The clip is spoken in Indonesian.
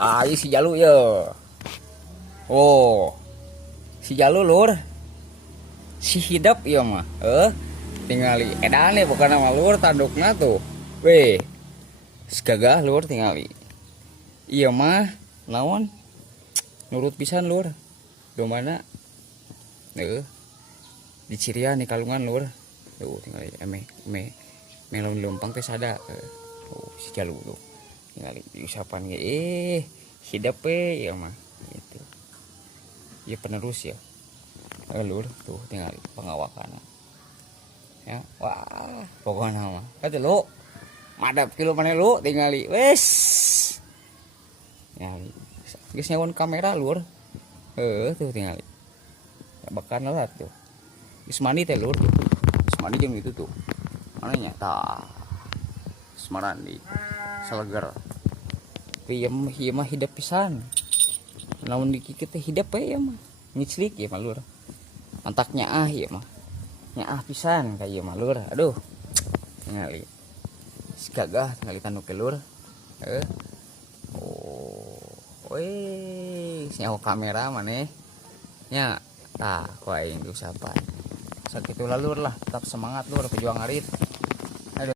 Ieu si Jalu ya. Oh. Si Jalu lur. Si hidap ieu mah. Tingali edan ya bukan nama lur tandukna tuh. Weh. Segagah lur tingali. Iya mah naon? Nurut pisan lur. Domana. Di Cirian di Kalungan lur. Tuh tingali melon lumpang teh sada. Si Jalu tuh. Tingali usapan ge hidap ya mah gitu. Ya penerus ya. Lur tuh tinggal pengawakan. Ya, wah, pokoknya mah. Kata lu madap kilo mana lu tingali. Wes. Ya, geus nyawan kamera lur. Tuh tingali. Bakan lah tuh. Geus mandi teh lur. Geus mandi jeung itu tuh. Mana nya tah. Semarandi. Saleger. Ieu mah hidap pisan. Namun dikit teh hidap ya mah. Ngiclik ya mah lur. Antak nyaah ya mah. Nyaah pisan ka ieu mah lur. Aduh. Ningali. Segagah ningali tanduk lur. Weh, nyaho kamera maneh. Nya, tah ku aing diusapan. Sakitu lur lah, tetap semangat lur pejuang arit.